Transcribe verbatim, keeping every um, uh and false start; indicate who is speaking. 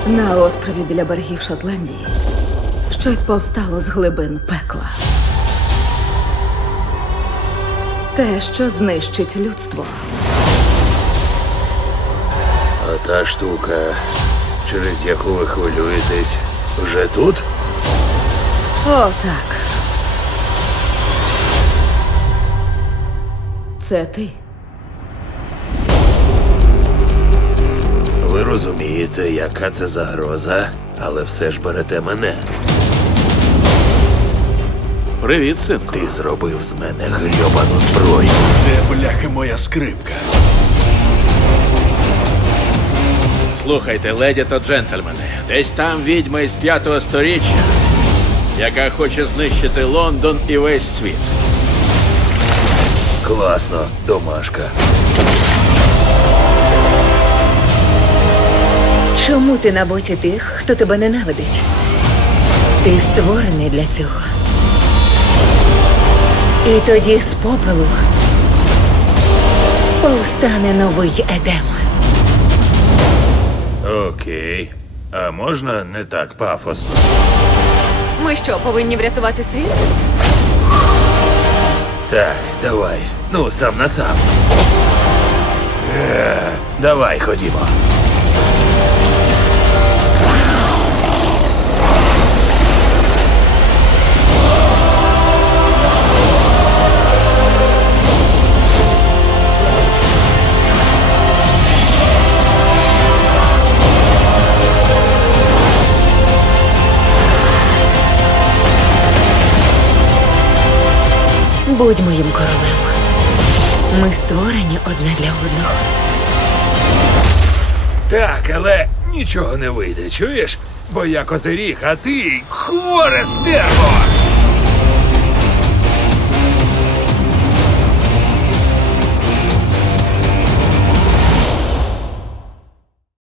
Speaker 1: На острові біля берегів Шотландії щось повстало з глибин пекла. Те, що знищить людство.
Speaker 2: А та штука, через яку ви хвилюєтесь, вже тут?
Speaker 1: О, так. Це ти.
Speaker 2: Ви розумієте, яка це загроза, але все ж берете мене.
Speaker 3: Привіт, синку.
Speaker 2: Ти зробив з мене грьобану зброю.
Speaker 4: Де, бляхи, моя скрипка?
Speaker 3: Слухайте, леді та джентльмени, десь там відьма із п'ятого сторіччя, яка хоче знищити Лондон і весь світ.
Speaker 2: Класно, домашка.
Speaker 5: Чому ти на боці тих, хто тебе ненавидить? Ти створений для цього. І тоді з попелу повстане новий Едем.
Speaker 2: Окей. А можна не так пафосно?
Speaker 6: Ми що, повинні врятувати світ?
Speaker 2: Так, давай. Ну, сам на сам. Е, давай, ходімо.
Speaker 5: Будь моїм королем. Ми створені одне для одного.
Speaker 2: Так, але нічого не вийде, чуєш? Бо я козиріг, а ти хворе стерво!